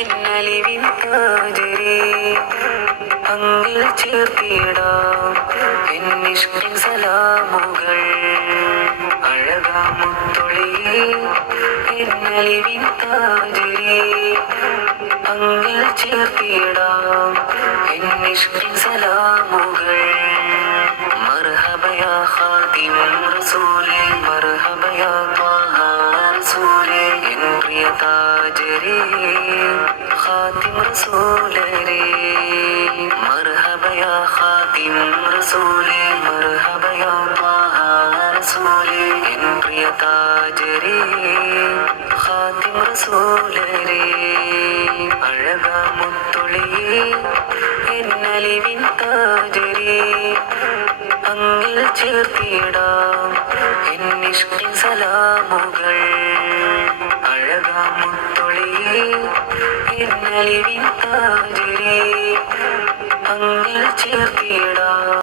എന്നലിവിൻ താജരേ അങ്ങിൽ ചേർത്തിടാം എന്നിഷ്കിൻ സലാമുകൾ. അഴകാമുത്തൊളിയേ എന്നലിവിൻ താജരേ അങ്ങിൽ ചേർത്തിടാം എന്നിഷ്കിൻ സലാമുകൾ. മർഹബ യാ ഖാതിം റസൂലേ മർഹബ യാ ത്വാഹ റസൂലേ എൻ പ്രിയ താജരേ ഖാതിം റസൂലരേ. മർഹബ യാ ഖാതിം റസൂലേ മർഹബ യാ ത്വാഹ റസൂലേ എൻ പ്രിയ താജരേ ഖാതിം റസൂലരേ. അഴകാമുത്തൊളിയേ എന്നലിവിൻ താജരേ അങ്ങിൽ ചേർത്തിടാം എന്നിഷ്കിൻ സലാമുകൾ. അഴകാമുത്തൊളിയേ എന്നലിവിൻ താജരേ അങ്ങിൽ ചേർത്തിടാം